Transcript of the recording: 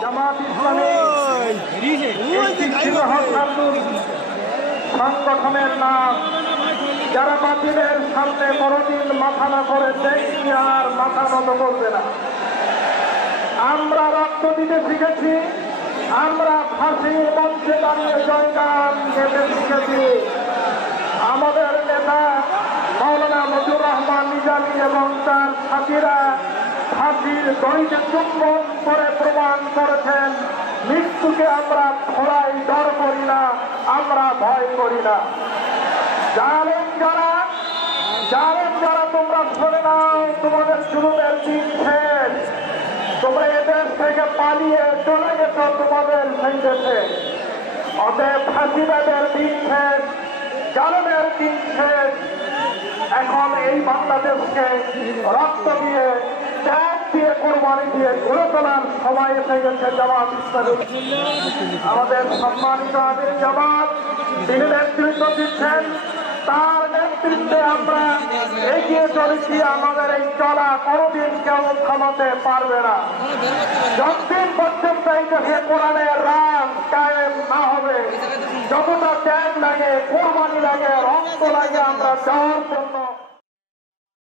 জামাত ইসলামী সংগঠনের নাম, যারা বাতিলের সামনে কোনদিন মাথা না করে দেখছি আর মাথা নত করবে না। আমরা রক্ত দিতে শিখেছি, আমরা ফাঁসির মঞ্চে দাঁড়িয়ে জয়গান গেতে শিখেছি। আমাদের নেতা মাওলানা মজিবুর রহমান নিজামী এবং তার সাথীরা ফাঁসির দড়িতে চুম্বন করে প্রমাণ করেছেন মৃত্যুকে আমরা খোলাই ডর করি না, আমরা ভয় করি না। জালেম যারা তোমরা শুনে নাও, তোমাদের জুলুমের দিন শেষ। তোমরা এদেশ থেকে পালিয়ে চলে গেছ তোমাদের সেই দেশে। অতএব ফাঁসিবাদের দিন শেষ, জালেমের দিন শেষ। এখন এই বাংলাদেশকে রক্ত দিয়ে, ত্যাগ দিয়ে, কোরবানি দিয়ে গড়ে তোলার সময় এসে গেছে। জামাত ইসলামী আমাদের সম্মানিত আমির জামাত, তিনি নেতৃত্ব দিচ্ছেন, তার নেতৃত্বে আমরা এগিয়ে চলেছি। আমাদের এই চলা কোনদিন কেউ থামাতে পারবে না। যতদিন পর্যন্ত এই দেশে কোরআনের রাজ কায়েম না হবে, যতটা ত্যাগ লাগে, কোরবানি লাগে, রক্ত লাগে,